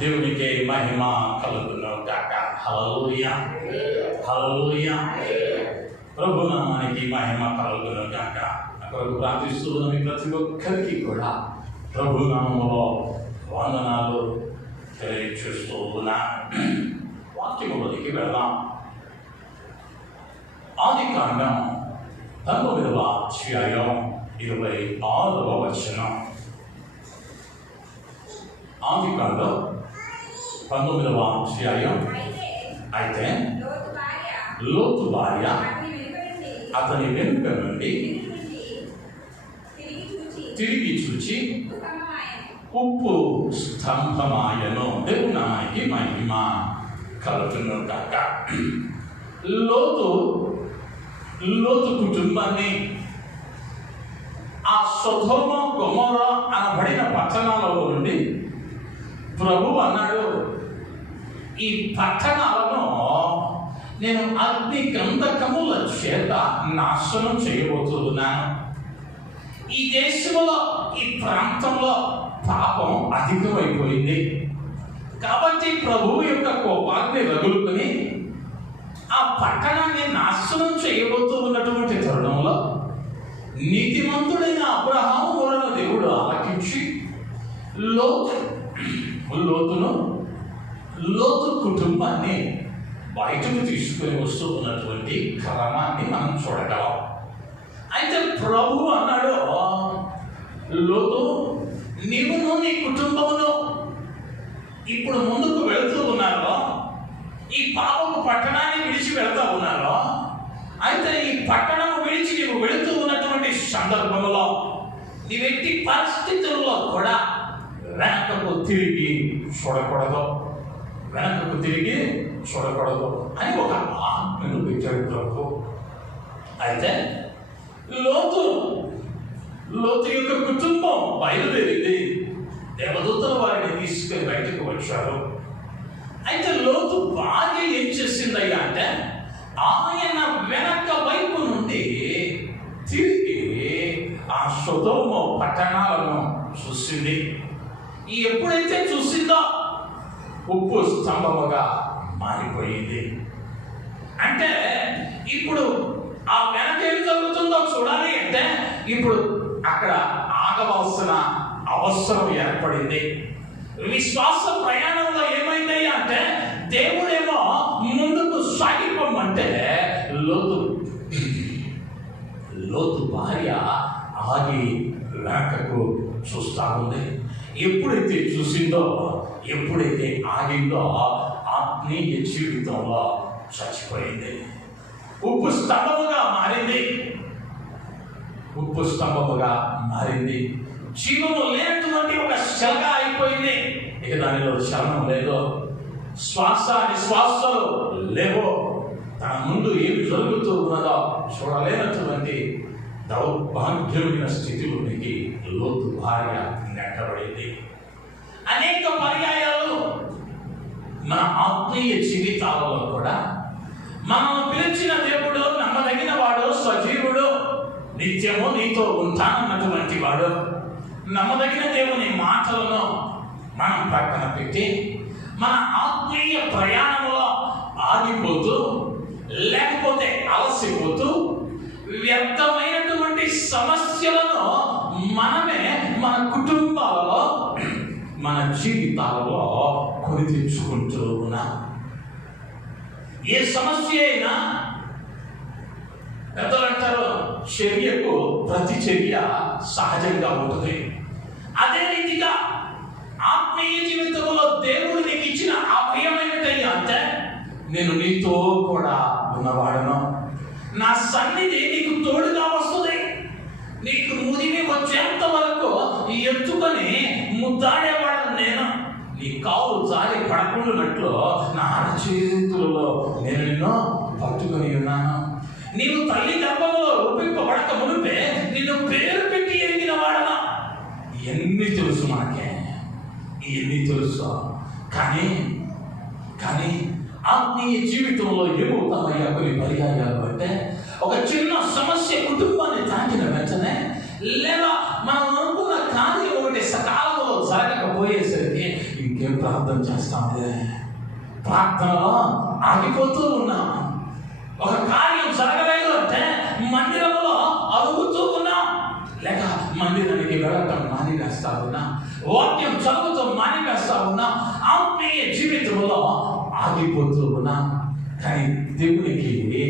దేవునికి మహిమ కలుగును గాక. హల్లెలూయా, హల్లెలూయా. ప్రభు నామానికి మహిమ కలుగును గాక. కొరకు ప్రార్థిస్తున్న ప్రతి ఒక్కరికి కూడా ప్రభు నామములో వందనాలు తెలియచేస్తూ ఉన్నా. వాక్యములోకి వెళ్దాం. ఆదికాండం 19వ అధ్యాయం 26వ వచనం. ఆదికాండం 19వ అధ్యాయం. అయితే లోతు భార్య అతని వెనుక నుండి తిరిగి చూచి ఉప్పు స్తంభమాయను. దేవునామానికి మహిమ కలుగును గాక. లోతు కుటుంబాన్ని ఆ సొదొమ గొమొర అనబడిన పట్టణాలలో నుండి ప్రభు అన్నాడు, ఈ పట్టణాలను నేను అగ్ని గంధకముల చేత నాశనం చేయబోతున్నాను. ఈ దేశంలో, ఈ ప్రాంతంలో పాపం అధికమైపోయింది కాబట్టి ప్రభువు యొక్క కోపాన్ని రగులుకొని ఆ పట్టణాన్ని నాశనం చేయబోతూ ఉన్నటువంటి తరుణంలో నీతిమంతుడైన అబ్రహాము వలన దేవుడు ఆలకించి లోతు కుటుంబాన్ని బయటకు తీసుకుని వస్తూ ఉన్నటువంటి క్రమాన్ని మనం చూడగలం. అయితే ప్రభు అన్నాడు, లోతు, నీవును నీ కుటుంబమును ఇప్పుడు ముందుకు వెళుతూ ఉన్నారో, ఈ పాపపు పట్టణాన్ని విడిచి వెళ్తా ఉన్నారో, అయితే ఈ పట్టణం విడిచి నీవు వెళుతూ ఉన్నటువంటి సందర్భంలో నీ వ్యక్తి పరిస్థితుల్లో కూడా వెనకకు తిరిగి చూడకూడదు అని ఒక ఆజ్ఞను పెట్టాడు ప్రభు. అయితే లోతు యొక్క కుటుంబం బయలుదేరింది. దేవదూతల వారిని తీసుకొని బయటకు వచ్చారు. అయితే లోతు భార్య ఏం చేసిందయ్యా అంటే, ఆయన వెనక వైపు నుండి తిరిగి ఆ సొదొమ పట్టణాలను చూసింది. ఎప్పుడైతే చూసిందో ఉప్పు స్తంభముగా మారిపోయింది. అంటే ఇప్పుడు ఆ వెనక ఏం జరుగుతుందో చూడాలి అంటే ఇప్పుడు అక్కడ ఆగవలసిన అవసరం ఏర్పడింది. విశ్వాస ప్రయాణంలో ఏమైంది అంటే దేవుడేమో ముందుకు సాగిపోమంటే లోతు భార్య ఆగి వెనకకు చూస్తా ఉంది. ఎప్పుడైతే చూసిందో, ఎప్పుడైతే ఆగిందో ఆత్మీయ జీవితంలో చచ్చిపోయింది. ఉప్పు స్తంభముగా మారింది. జీవము లేనటువంటి ఒక శిలగా అయిపోయింది. ఇక దానిలో చలనం లేదు, శ్వాస నిశ్వాసాలు లేవో, తన ముందు ఏమి జరుగుతూ ఉన్నదో చూడలేనటువంటి దౌర్భాగ్యమైన స్థితిలోనికి లోతు భార్య నెట్టబడింది. అనేక పర్యాయాలు మన ఆత్మీయ జీవితాలలో కూడా మనల్ని పిలిచిన దేవుడు నమ్మదగిన వాడు, సజీవుడు, నిత్యము నీతో ఉంటానన్నటువంటి వాడు, నమ్మదగిన దేవుని మాటలను మనం పక్కన పెట్టి మన ఆత్మీయ ప్రయాణంలో ఆగిపోతూ, లేకపోతే అలసిపోతూ వ్యర్థమైనటువంటి సమస్యలను మనమే మన కుటుంబాలలో, మన జీవితాలలో కొని తెచ్చుకుంటూ ఉన్నాం. ఏ సమస్య అయినా పెద్దలంటారు, చర్యకు ప్రతి చర్య సహజంగా ఉంటుంది. అదే రీతిగా ఆత్మీయ జీవితంలో దేవుడు నీకు ఇచ్చిన అభయం ఏమిటయ్యా అంటే, నేను నీతో కూడా ఉన్నవాడను, నా సన్నిధి నీకు తోడుగా వస్తుంది, నీకు ముదిమి వచ్చేంత వరకు ఎత్తుకొని ముద్దాడేవాడు నేను, నీ కాలు జారి పడకుండానట్లు నా అరచేతులలో నేను నిన్ను పట్టుకొని ఉన్నాను, నీవు తల్లి గర్భంలో రూపింపబడక మునిపే నిన్ను పేరు పెట్టి ఎరిగిన వాడనా. ఎన్ని తెలుసు మనకే, ఎన్ని తెలుసు. కానీ ఆత్మీయ జీవితంలో ఏమవుతామయ్యా కొన్ని పర్యాయాలు అంటే, ఒక చిన్న సమస్య కుటుంబాన్ని తాకిన వెంటనే, లేదా మనం అనుకున్న కార్యం ఒకటి సకాలంలో జరగకపోయేసరికి ఇంకేం ప్రార్థన చేస్తాంలే, ప్రార్థనలో ఆగిపోతూ ఉన్నాం. ఒక కార్యం జరగలేదు అంటే మందిరంలో అడుగుతూ ఉన్నాం, లేక మందిరానికి వెళ్ళటం మానివేస్తా ఉన్నాం, వాక్యం చదువుతూ మానివేస్తా ఉన్నాం, ఆత్మీయ జీవితంలో ఆగిపోతూ ఉన్నాం. కానీ దేవునికి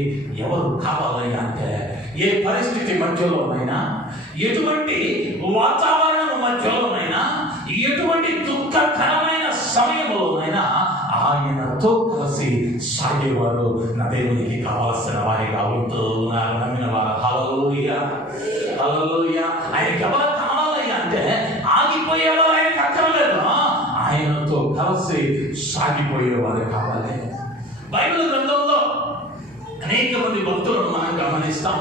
ఎవరు కావాలి అంటే, ఏ పరిస్థితి మధ్యలోనైనా, ఎటువంటి వాతావరణం మధ్యలోనైనా, ఎటువంటి దుఃఖకరమైన సమయంలోనైనా ఆయనతో కలిసి సాగేవారు నా దేవునికి కావాల్సిన వారిగా ఉంటూ ఉన్నారు. నమ్మిన వారు హల్లెలూయా, హల్లెలూయా. ఆయనకి ఎవరు కావాలి అంటే ఆగిపోయేవారు ఆయనకు అక్కర్లేదు, ఆయనతో కలిసి సాగిపోయేవారు కావాలి. బైబిల్ గ్రంథంలో అనేక మంది భక్తులను మనం గమనిస్తాం.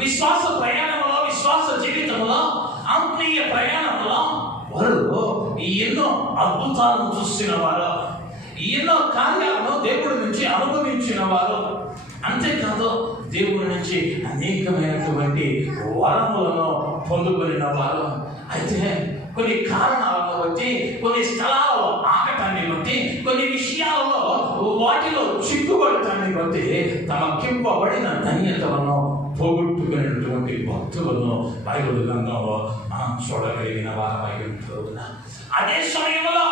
విశ్వాస ప్రయాణంలో, విశ్వాస జీవితంలో, ఆత్మీయ ప్రయాణంలో వారు ఎన్నో అద్భుతాలను చూసిన వారు, ఎన్నో కార్యాలను దేవుడి నుంచి అనుభవించిన వారు. అంతేకాదు దేవుడి నుంచి అనేకమైనటువంటి వరములను పొందుకున్న వారు. అయితే కొన్ని కారణాలను బట్టి, కొన్ని స్థలాలలో ఆగటాన్ని బట్టి, కొన్ని విషయాలలో వాటిలో చిక్కుబడటాన్ని బట్టి తమకివ్వబడిన ధన్యతలను పోగొట్టుకునేటువంటి భక్తులను బైబిల్ గ్రంథంలో మనం చూడగలిగిన వారమై ఉంటున్నాం. అదే సమయంలో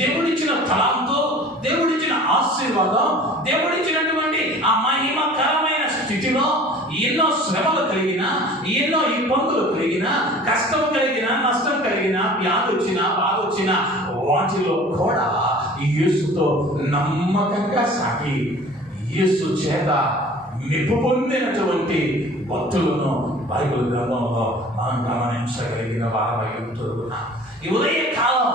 దేవుడిచ్చిన తలంతో, దేవుడిచ్చిన ఆశీర్వాదం, దేవుడిచ్చినటువంటి ఆ మహిమకరమైన స్థితిలో ఎన్నో శ్రమలు కలిగిన, ఎన్నో ఇబ్బందులు కలిగిన, కష్టం కలిగిన, నష్టం కలిగిన, వ్యాధి వచ్చిన, బాధ వచ్చిన వాటిలో కూడా యేసుతో నమ్మకంగా సాగి యేసు చేత మెప్పు పొందినటువంటి భక్తులను బైబిల్ గ్రంథంలో మనం గమనించగలిగిన వారమై ఉంటున్నాం. ఈ ఉదయ కాలం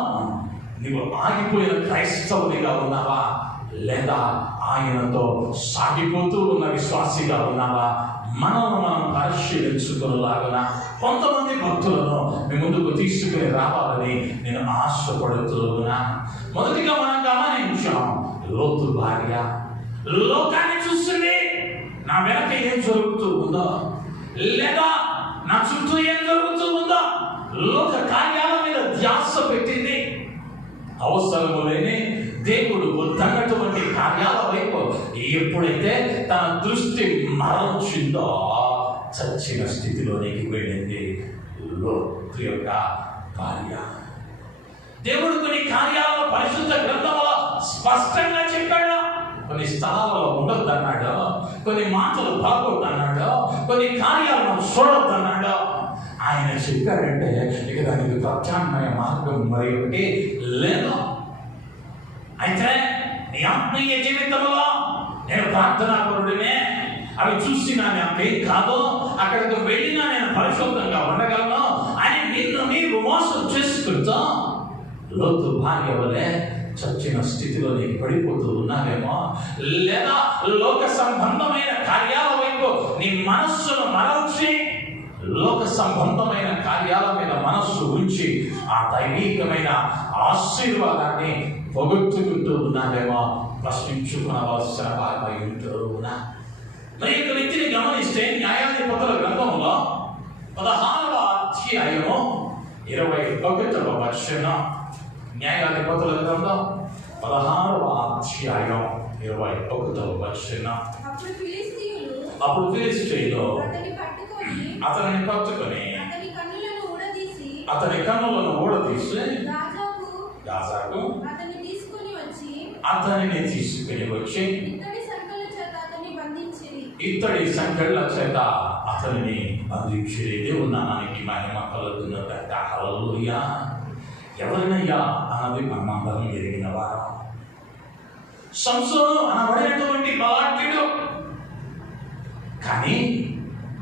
నీవు ఆగిపోయిన క్రైస్తవునిగా ఉన్నావా, లేదా ఆయనతో సాగిపోతూ ఉన్న విశ్వాసిగా ఉన్నావా? మనల్ని మనం పరిశీలించుకునేలాగా కొంతమంది భక్తులను మీ ముందుకు తీసుకుని రావాలని నేను ఆశపడుతూ ఉన్నా. మొదటిగా మనం గమనించాం, లోతు భార్య లోకాన్ని చూస్తుంది. నా వెనక ఏం జరుగుతూ ఉందో, లేదా నా చుట్టూ ఏం జరుగుతూ ఉందో, లోక కార్యాల మీద ధ్యాస పెట్టింది. అవసరము లేని దేవుడు వద్దన్నటువంటి కార్యాల వైపు ఎప్పుడైతే తన దృష్టి మరల్చిందో చచ్చిన స్థితిలోనికి వెళ్ళింది లోతు యొక్క భార్య. దేవుడు కొన్ని కార్యాలను పరిశుద్ధ గ్రంథంలో స్పష్టంగా చెప్పాడు. కొన్ని స్థలాలలో ఉండొద్దన్నాడు, కొన్ని మాటలు పలకొద్దన్నాడు, కొన్ని కార్యాలను చూడొద్దన్నాడు. ఆయన చెప్పాడంటే ఇక దానికి ప్రత్యామ్నాయ మార్గం మరి ఒకటి లేదు. అయితే నీ ఆత్మీయ జీవితంలో నేను ప్రార్థనాపరుడినే, అవి చూసినా నాకేం కాదు, అక్కడికి వెళ్ళినా నేను పరిశుద్ధంగా ఉండగలను అని నిన్ను నీవు మోసం చేసుకుంటూ లోతు భార్య వలె చచ్చిన స్థితిలో నీకు పడిపోతూ ఉన్నావేమో, లేదా లోక సంబంధమైన కార్యాల వైపు నీ మనస్సును మరల్చి లోక సంబంధమైన కార్యాల మీద మనస్సు ఉంచి ఆ దైవికమైన ఆశీర్వాదాన్ని పొగొట్టుకుంటూ ఉన్నావేమో ప్రశ్నించుకునవలసిన వారమై ఉంటూ ఉన్నా. మరి యొక్క వ్యక్తిని గమనిస్తే న్యాయాధిపతుల గ్రంథంలో 16వ అధ్యాయము 21వ వచనం. న్యాయాధిపతుల గ్రంథం 16వ అధ్యాయం 21వ వచనం. అప్పుడు ఫిలిష్తీయులు అతనిని పట్టుకొని అతని కన్నులను ఊడదీసి గాజాకు అతనిని తీసుకుని వచ్చి ఇత్తడి సంకెళ్ళ చేత అతనిని బంధించి దేవునానికి మహిమ కలుగుతున్నట్ట. హల్లెలూయా. ఎవరినయ్యా అన్నది మనమందరం ఎరిగిన వారం. సంసోను అనబడినటువంటి బలాఢ్యుడు. కానీ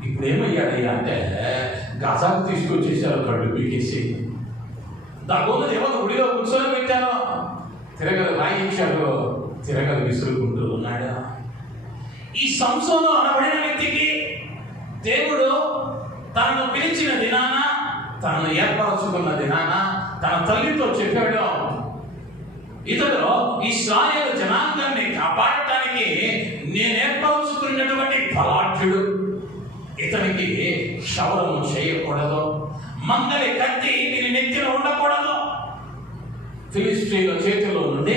ఇప్పుడు ఏమయ్యాడయ్యా అంటే గాజాకు తీసుకొచ్చేసారు, కళ్ళు పీకేసి దాగోని దేవత గుడిలో కూర్చొని పెట్టారు, తిరగలు రాయించాడు, తిరగలు విసురుకుంటూ ఉన్నాడు. ఈ సంసోను అనబడిన వ్యక్తికి దేవుడు తనను పిలిచిన దినాన, తనను ఏర్పరచుకున్న దినాన తన తల్లితో చెప్పాడు, ఇతడు ఇశ్రాయేలు జనాంగాన్ని కాపాడటానికి నేను ఏర్పరచుకున్నటువంటి బలాఢ్యుడు, ఇతనికి క్షవరము చేయకూడదు, మంగలి కత్తి దీని నెత్తిన ఉండకూడదు. ఫిలిష్తీయుల చేతిలో నుండి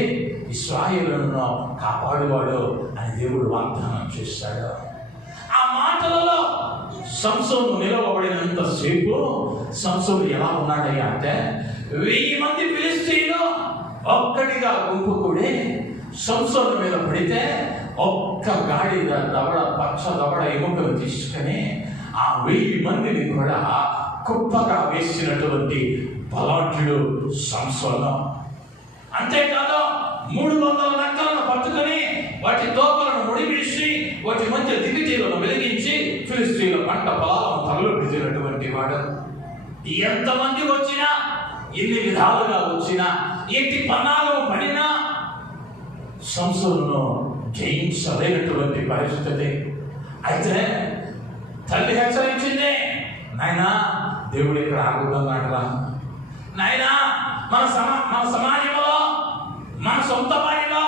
ఇశ్రాయేలును కాపాడువాడు అని దేవుడు వాగ్దానం చేశాడు. ఆ మాటలలో సంసోను నిలవబడినంత సేపు సంసోను ఎలా ఉన్నాడయ్యా అంటే 1000 మంది ఫిలిష్తీయులు ఒక్కటిగా గుంపు కూడి సంసోను మీద పడితే ఒక్క గాడిద దవడ పక్ష దవడ ఎముకలు తీసుకొని ఆ 1000 మందిని కూడా కుప్పగా వేసినటువంటి బలాఢ్యుడు సంసోను. అంతేకాదు 300 నక్కలను పట్టుకొని వాటి తోకలను ముడివేసి వాటి మధ్య దివిటీలను వెలిగించి ఫిలిష్తీయుల పంట పొలాలను తగలబెట్టినటువంటి వాడు. ఎంతమంది వచ్చినా, ఎన్ని విధాలుగా వచ్చినా, ఎట్టి పన్నాలు పడినా సంసోనును జయించలేనటువంటి పరిస్థితి. అయితే తల్లి హెచ్చరించింది, నాయనా దేవుడు ఇక్కడ ఆగుతున్నాడురా నాయనా. మన సమాజంలో, మన సొంత వారిలో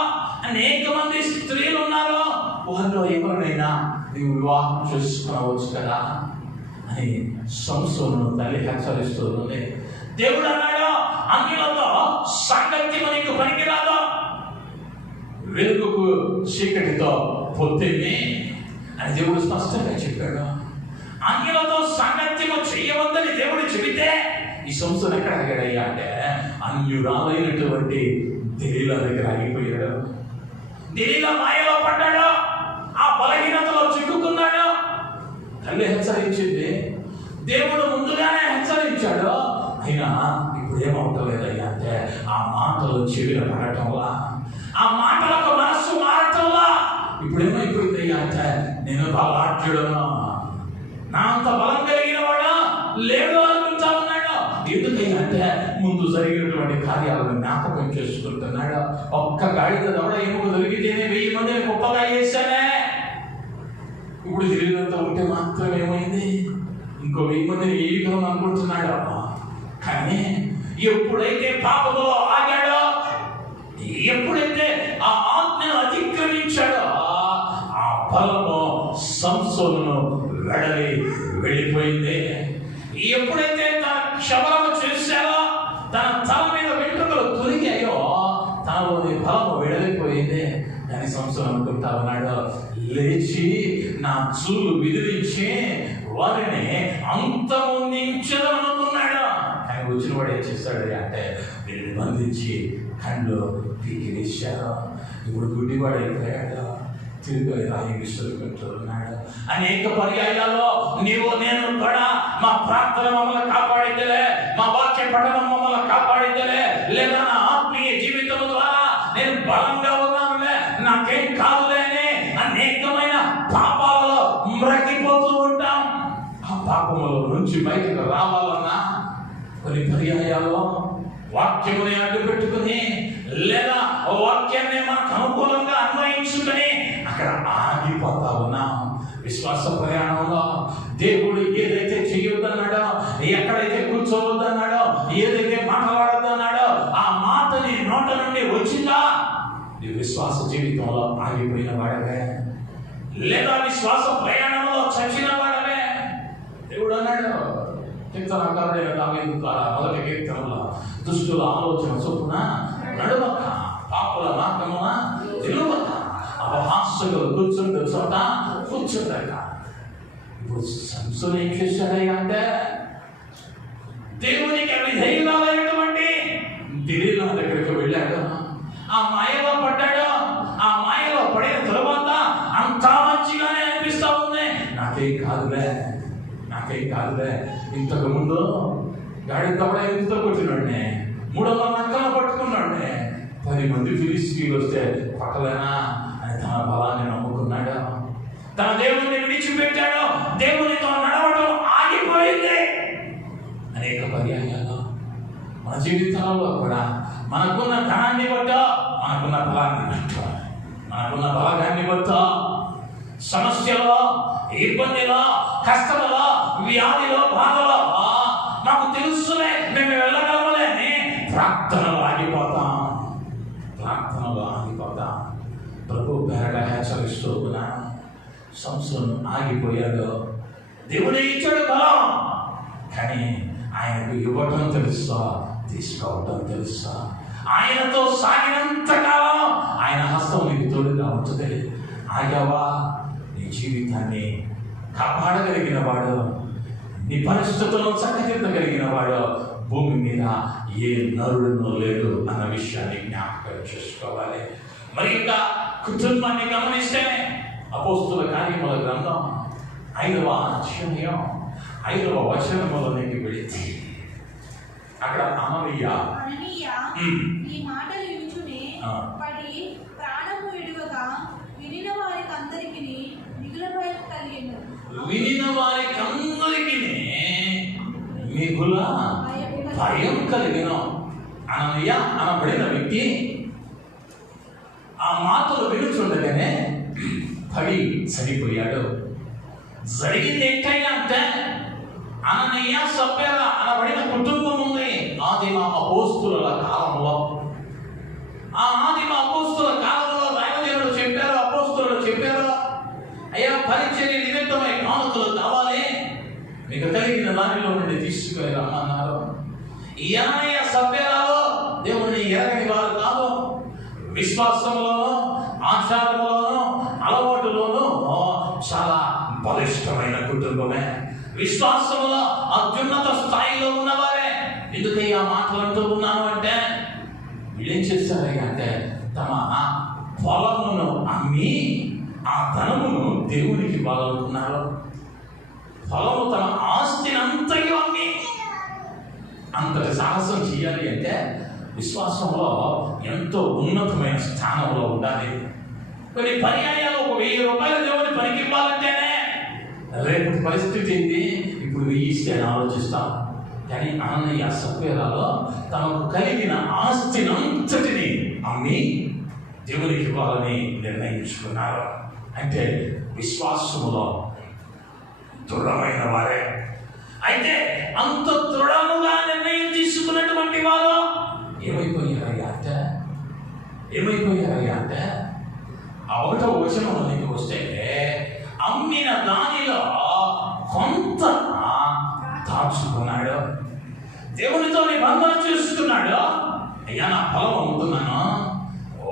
అనేక మంది స్త్రీలు ఉన్నారు, వారిలో ఎవరినైనా నీవు వివాహం చేసుకునవచ్చు కదా అని సంసోను తల్లి హెచ్చరిస్తుంది. దేవుడు అన్నాడు, అన్యులతో సాంగత్యం నీకు పనికిరాదు, వెలుగుకు చీకటితో పొద్దున్నే అని దేవుడు స్పష్టంగా చెప్పాడు. అన్యులతో సాంగత్యము చేయవద్దని దేవుడు చెబితే ఈ సంస్థను ఎక్కడ అడిగాడయ్యా అంటే అన్యురాలైనటువంటి దెలీలా దగ్గర ఆగిపోయాడు. దెలీలా మాయలో పడ్డాడు, ఆ బలహీనతలో చిక్కుకున్నాడు. తల్లి హెచ్చరించింది, దేవుడు ముందుగానే హెచ్చరించాడు, అయినా ఇప్పుడు ఏమవుతలేదయ్యా అంటే ఆ మాటలు చెవిన పడటంలా, ఆ మాటలకు మనస్సు మారటంలా ఇప్పుడు ఏమైపోయిందయ్యా అంటే నేను బలాఢ్యుడను, నా అంత బలం కలిగిన వాడా లేడు అనుకుంటా ఉన్నాడు. ఎందుకయ్యా అంటే ముందు జరిగినటువంటి కార్యాలను జ్ఞాపకం చేసుకుంటున్నాడు. ఒక్క గాడిద దవడ ఎముక దొరికితేనే 1000 మందిని గొప్పగా చేశానే, ఇప్పుడు జరిగినంత ఉంటే మాత్రం ఏమైంది, ఇంకో 1000 మందిని ఏకం అనుకుంటున్నాడు. కానీ ఎప్పుడైతే పాపంలో ఆగాడో, ఎప్పుడైతే ఆ ఆజ్ఞను అతిక్రమించాడో ఆ ఫలము సంసోనును వెళ్ళిపోయింది. ఎప్పుడైతే తన క్షవరము చేశాడో, తన తల మీద వెంట్రుకలు తొలిగాయో తనలోని ఫలము వెడలిపోయింది. కానీ సంసోను అనుకుంటా ఉన్నాడు, లేచి నా చూలు విదిలించి వారిని అంతమొందించదనుకున్నాడు. ఆయన వచ్చిన వాడు ఏం చేస్తాడు అంటే వీరిని బంధించి కళ్ళు పీకి వేశాడు. ఇప్పుడు గుడ్డివాడు అయిపోయాడు, తిరిగి రాయి విసురుకుంటున్నాడు. అనేక పర్యాయాల్లో నీవు నేను కూడా మా ప్రార్థన మమ్మల్ని కాపాడిద్దలే, మా వాక్య పఠనం మమ్మల్ని కాపాడిద్దలే, లేదా నా ఆత్మీయ జీవితం ద్వారా నేను బలంగా ఉన్నానులే, నాకేం కాదులే అని అనేకమైన పాపాలలో మ్రగిపోతూ ఉంటాం. ఆ పాపముల నుంచి బయటకు రావాలన్నా కొన్ని పర్యాయాల్లో వాక్యముని అడ్డు పెట్టుకుని లేదా వాక్యాన్ని మనకు అనుకూలంగా అన్వయించుకుని అక్కడ ఆగిపోతా ఉన్నాం. విశ్వాస ప్రయాణంలో దేవుడు ఏదైతే చేయొద్దన్నాడో, ఎక్కడైతే కూర్చోవద్దన్నాడో, ఏదైతే మాట్లాడొద్దన్నాడో ఆ మాటని నోట నుండి వచ్చిందా నీ విశ్వాస జీవితంలో ఆగిపోయిన వాడవే, లేదా విశ్వాస ప్రయాణంలో చచ్చిన వాడవే. దేవుడు అన్నాడు కీర్తనకారుడైన దావీదు ద్వారా 1వ కీర్తనలో, దుష్టుల ఆలోచన చొప్పున నడువక, పాపుల మార్గమున నిలువక, అపహాస్యులు కూర్చుంటే చోట కూర్చుందట. ఇప్పుడు సంసోను ఏం చేశాడయ్యా అంటే దేవునికి విధేయురాలైనటువంటి దెలీలా దగ్గరికి వెళ్ళాడు. ఆ మాయలో పడ్డాడు. ఆ మాయలో పడిన తరువాత అంతా మంచిగానే అనిపిస్తా ఉంది. నాకేం కాదులే, ఇంతకు ముందు గాడి దవడ ఎముకతో కొట్టినాడే, 300 నక్కలు పట్టుకున్నాడే, 10 మంది ఫిలిష్తీయులు వస్తే పట్టలేనా అని తన బలాన్ని నమ్ముకున్నాడు. తన దేవుడిని విడిచిపెట్టాడు. దేవునితో నడవటం ఆగిపోయింది. అనేక పర్యాయాలు మన జీవితాలలో కూడా మనకున్న ధనాన్ని బట్టో, మనకున్న బలాన్ని బట్టో, మనకున్న బలగాన్ని బట్టో సమస్యలో, ఇబ్బందిలో, కష్టంలో, వ్యాధిలో, బాధలో నాకు తెలుసులే, మేము వెళ్ళగలమలే అని ప్రార్థనలో ఆగిపోతాం. ప్రభు పేరట హెచ్చరిస్తూ ఉన్నాను. సంసోను ఆగిపోయాడు. దేవుడే ఇచ్చాడు బలం, కానీ ఆయనకు ఇవ్వటం తెలుసా, తీసుకోవటం తెలుసా? ఆయనతో సాగినంత కాలం ఆయన హస్తం నీకు తోడుగా ఉంటుంది. ఆగావా, నీ జీవితాన్ని కాపాడగలిగిన వాడు, నీ పరిస్థితులను చక్కదిద్దగలిగిన వాడు భూమి మీద ఏ నరుడునో లేడు అన్న విషయాన్ని జ్ఞాపకం చేసుకోవాలి. మరి ఇంకా కుటుంబాన్ని గమనిస్తే అపోస్తుల కార్యముల గ్రంథం 5వ అధ్యాయం 5వ వచనములోనికి వెళితే అక్కడ అననీయ ఈ మాటలు వినుచునే పడి ప్రాణము విడువగా వినిన వారికందరికీ మిగుల భయం కలిగెను. వినిన వారికందరికీ మిగుల భయం కలిగెను. అననీయ అనబడిన వ్యక్తి ఆ మాటలు వినుచుండగానే పడి చనిపోయాడు. జరిగింది ఏంటైనా అంటే అననీయ సప్ఫీరా అనబడిన కుటుంబం ఉంది ఆదిమ అపోస్తుల కాలంలో. ఆ ఆదిమ అపోస్తుల కాలంలో దైవజనులు చెప్పారు, అపోస్తులు చెప్పారు, అయ్యా పరిచర్య నిమిత్తమై కానుకలు కావాలి, మీకు కలిగిన దానిలో నుండి తీసుకుని రమ్మన్నారు. ఈ అననీయ సప్ఫీరాలో దేవుడిని ఎరగని వారు కాదు. విశ్వాసంలోనూ ఆచారంలోనూ అలవాటులోనూ చాలా బలిష్టమైన కుటుంబమే. విశ్వాసంలో అత్యున్నత స్థాయిలో ఉన్నవారే. ఎందుకయ్యా మాటలు అంటూ ఉన్నాను అంటే వీళ్ళేం చేస్తారయ్యా అంటే తమ పొలమును అమ్మి ఆ ధనమును దేవునికి ఇవ్వాలనుకున్నారు. పొలము తమ ఆస్తిని అంతయు అమ్మి అంతటి సాహసం చేయాలి అంటే విశ్వాసంలో ఎంతో ఉన్నతమైన స్థానంలో ఉండాలి. కొన్ని పర్యాయాలు ఒక 1000 రూపాయలు దేవుని పనికి ఇవ్వాలంటేనే రేపు పరిస్థితి ఏంటి, ఇప్పుడు 1000 ఇస్తే అని ఆలోచిస్తాం. కానీ అననీయ సప్ఫీరాలో తమకు కలిగిన ఆస్తిని అంతటిని అమ్మి దేవునికి ఇవ్వాలని నిర్ణయించుకున్నారు. అంటే విశ్వాసములో దృఢమైన వారే. అయితే అంత దృఢముగా నిర్ణయం తీసుకున్నటువంటి వారు ఏమైపోయారయ్యా అంటే ఆ 1వ వచనంలోనికి వస్తే అమ్మిన దానిలో కొంత దాచుకున్నాడు. దేవునితో నిబంధన చేసుకున్నాడు. అయ్యా నా పొలం అమ్ముతున్నాను,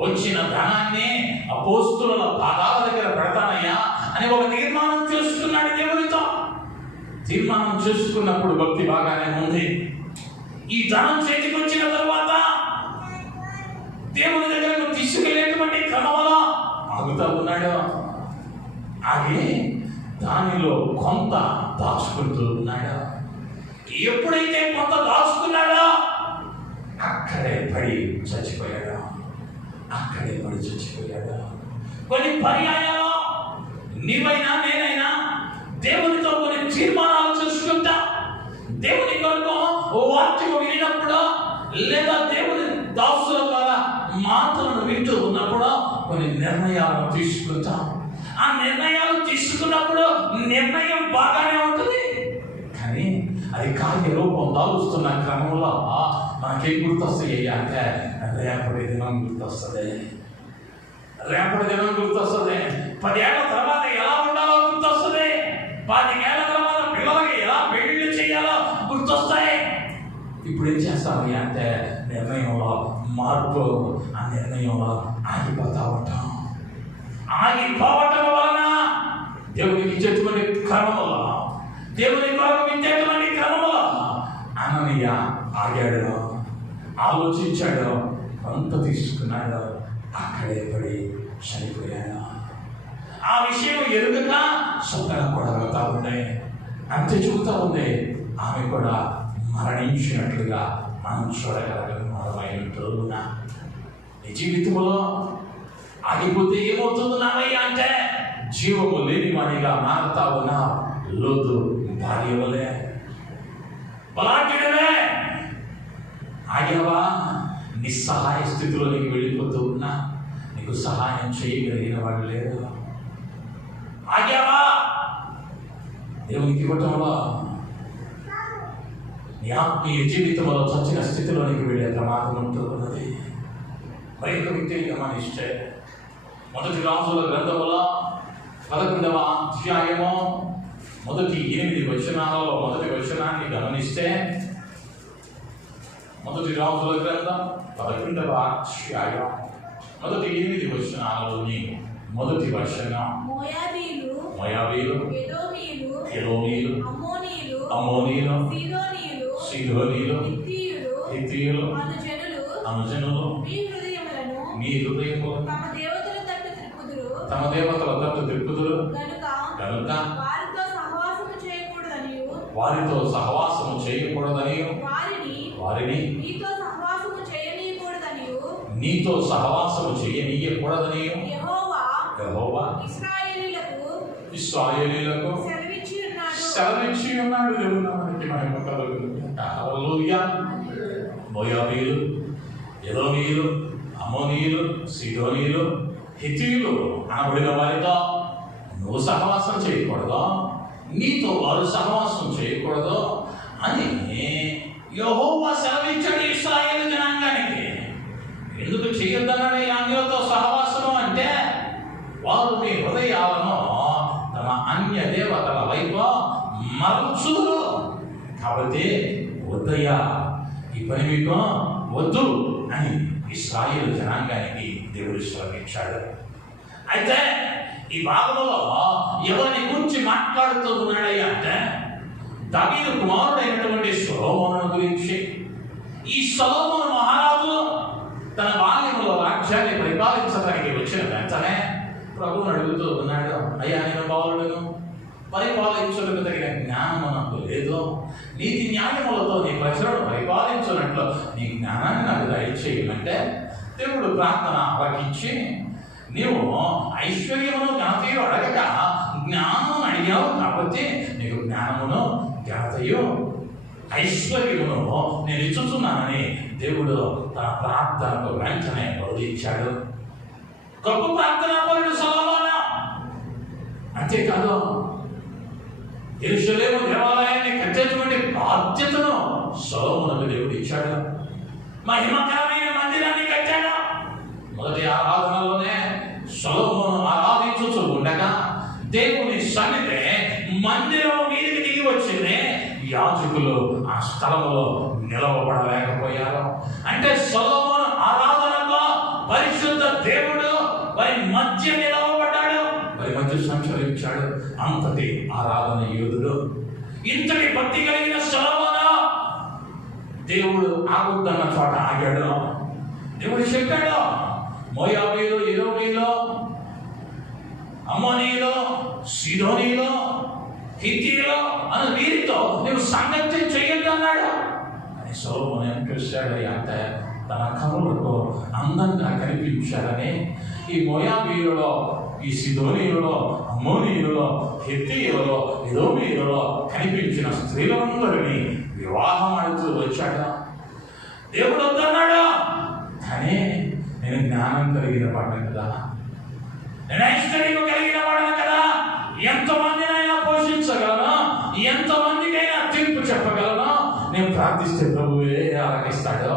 వచ్చిన ధనాన్ని అపోస్తుల పాదాల దగ్గర పెడతానయ్యా అని ఒక తీర్మానం చేసుకున్నాడు దేవునితో. తీర్మానం చేసుకున్నప్పుడు భక్తి బాగానే ఉంది. ఈ ధనం చేతికి వచ్చిన తర్వాత దేవుని దగ్గరకు తీసుకెళ్ళేటువంటి క్రమంలో ఆగుతూ ఉన్నాడు. ఆగి దానిలో కొంత దాచుకుంటూ ఉన్నాడు. ఎప్పుడైతే కొంత దాచుకున్నాడో అక్కడే పడి చచ్చిపోయాడు. కొన్ని పర్యాయాలు నీవైనా నేనైనా దేవునితో కొన్ని తీర్మానాలు చేసుకుంటా. దేవుని కొరకు వాక్యము వినినప్పుడు లేదా దేవుని దాసుల ద్వారా మాటలను వింటూ ఉన్నప్పుడు కొన్ని నిర్ణయాలను తీసుకుంటాం. ఆ నిర్ణయాలు తీసుకున్నప్పుడు నిర్ణయం బాగానే ఉంటుంది, కానీ అది కార్యరూపం దాలుస్తున్న క్రమంలో మనకేం గుర్తొస్తాయి అంటే రేపటి దినం గుర్తొస్తుంది. 10 ఏళ్ల తర్వాత ఎలా ఉండాలో గుర్తొస్తుంది. 25 ఏళ్ల తర్వాత పిల్లలకి ఎలా పెళ్లి చేయాలో గుర్తొస్తాయి. ఇప్పుడు ఏం చేస్తామని అంటే నిర్ణయంలో మార్పు, ఆ నిర్ణయంలో ఆగిపోతా ఉంటాం. ఆగిపోవటం వలన దేవునికి ఇచ్చేటువంటి క్రమంలో, దేవుని కొరకు ఇచ్చేటువంటి క్రమంలో అననీయ ఆగాడు, ఆలోచించాడు, కొంత తీసుకున్నాడు, అక్కడే పడి చనిపోయాడు. ఆ విషయం ఎరుగక సొంతగా కూడా వెళ్తా ఉన్నాయి. అంతే చెబుతా ఉంది. ఆమె కూడా మరణించినట్లుగా మనం చూడగలగలుగుతున్నా. నీ జీవితంలో ఆగిపోతే ఏమవుతుందన్నావయ్యా అంటే జీవము లేని వాడిగా మారుతా ఉన్నా. లోతు భార్య వలే బలాఢ్యుడవే ఆగావా? నిస్సహాయ స్థితిలోనికి వెళ్ళిపోతూ ఉన్నా. నీకు సహాయం చేయగలిగిన వాడు లేడు. ఆగావా? దేవునికి ఇవ్వటంలో నీ ఆత్మీయ జీవితంలో చచ్చిన స్థితిలోనికి వెళ్ళే ప్రమాదం ఉంటూ ఉన్నది. మరి ఒక వ్యక్తి గమనిస్తే 1 రాజుల గ్రంథంలో 11వ అధ్యాయము మొదటి 8 వచనాలలో మొదటి వచనాన్ని గమనిస్తే 1 రాజుల గ్రంథం 11వ అధ్యాయం మొదటి 8 వచనాలలోని మొదటి వచనం. మోయాబీలు, ఎదోమీలు, అమ్మోనీలు, సీదోనీలు, హిత్తీయులు, అనుజనులు మీ హృదయములను తమ దేవతల తట్టు త్రిప్పుదురు కనుక వారితో సహవాసము చేయకూడదని వారిని నీతో సహవాసము చేయనీయకూడదని యెహోవా ఇశ్రాయేలీయులకు సెలవిచ్చి ఉన్నాడు. దేవునికి మహిమ కలుగును గాక. హల్లెలూయా. మోయాబీలు, ఎదోమీయులు, అమ్మోనీయులు, సీదోనీయులు, హిత్తీయులు అనబడిన వారితో నువ్వు సహవాసం చేయకూడదు, నీతో వారు సహవాసం చేయకూడదు అని యెహోవా సెలవిచ్చాడు ఇశ్రాయేలు జనాంగానికి. ఎందుకు చేయొద్దన్నాడు ఈ ఆంగ్లతో సహవాసము అంటే, వారు మీ హృదయాలను తమ అన్య దేవతల వైపు మరల్చుదురు. కాబట్టి వద్దయ్యా, ఈ పని మీకు వద్దు అని ఇశ్రాయేలు జనాంగానికి దేవుడు సెలవిచ్చాడు. అయితే ఈ భాగంలో ఎవరిని గురించి మాట్లాడుతూ ఉన్నాడయ్యా అంటే, దావీదు కుమారుడైనటువంటి సొలొమోను గురించి. ఈ సొలొమోను మహారాజు తన బాల్యంలో రాజ్యాన్ని పరిపాలించడానికి వచ్చిన వెంటనే ప్రభువుని అడుగుతూ ఉన్నాడు, అయ్యా నేను బాలుడును, పరిపాలించుటకు తగిన జ్ఞానం నాకు లేదు, నీతి న్యాయములతో నీ ప్రజలను పరిపాలించున్నట్లు నీ జ్ఞానాన్ని నాకు దయచేయమంటే, దేవుడు ప్రార్థన ఆలకించి, నీవు ఐశ్వర్యమును ఘనతయు అడగక జ్ఞానం అడిగావు కాబట్టి నీకు జ్ఞానమును ఘనతయు ఐశ్వర్యమును నేను ఇచ్చుతున్నానని దేవుడు తన ప్రార్థనకు వెంటనే బోధించాడు. గొప్ప ప్రార్థనాపరుడు సొలొమోను. అంతేకాదు, యెరూషలేము దేవాలయాన్ని కట్టేటువంటి బాధ్యతను సొలొమోనుకు దేవుడు ఇచ్చాడు. మహిమకరమైన మందిరాన్ని కట్టాడు. మొదటి ఆరాధనలోనే సొలొమోను ఆరాధించుచూ ఉండగా దేవుని సన్నిధి మందిరం మీదకి దిగి వచ్చింది. యాజకులు ఆ స్థలంలో నిలవబడలేకపోయారు. అంటే సొలొమోను ఆరాధనలో పరిశుద్ధ దేవుడు వారి మధ్య నిలవబడ్డాడు, వారి మధ్య సంచరించాడు. అంతటి ఆరాధన యోధుడు, ఇంతటి భక్తి కలిగిన సొలొమోను దేవుడు ఆగుద్దన్న చోట ఆగాడు. దేవుడు చెప్పాడు, మోయాబీలు, ఎదోమీలు, అమ్మోనీయులు, సీదోనీయులు, హిత్తీయులు అని వీరితో నువ్వు సంగతి చెయ్యొద్దు అన్నాడు. అని సొలొమోను ఏం చూశాడు అంటే, తన కనులకు అందంగా కనిపించాడని ఈ మోయాబీయులలో, ఈ సీదోనీయులలో, అమ్మోనీయులలో, హిత్తీయులలో, ఎదోమీయులలో కనిపించిన స్త్రీలందరినీ వివాహం ఆడుతూ వచ్చాడు. దేవుడు వద్దన్నాడు, కానీ నేను జ్ఞానం కలిగిన వాడిని కదా, నేను ఐశ్వర్యం కలిగిన వాడిని కదా, ఎంతమందినైనా పోషించగలను, ఎంతమందికైనా తీర్పు చెప్పగలను. నేను ప్రార్థిస్తే ప్రభువే ఆలకిస్తాడు,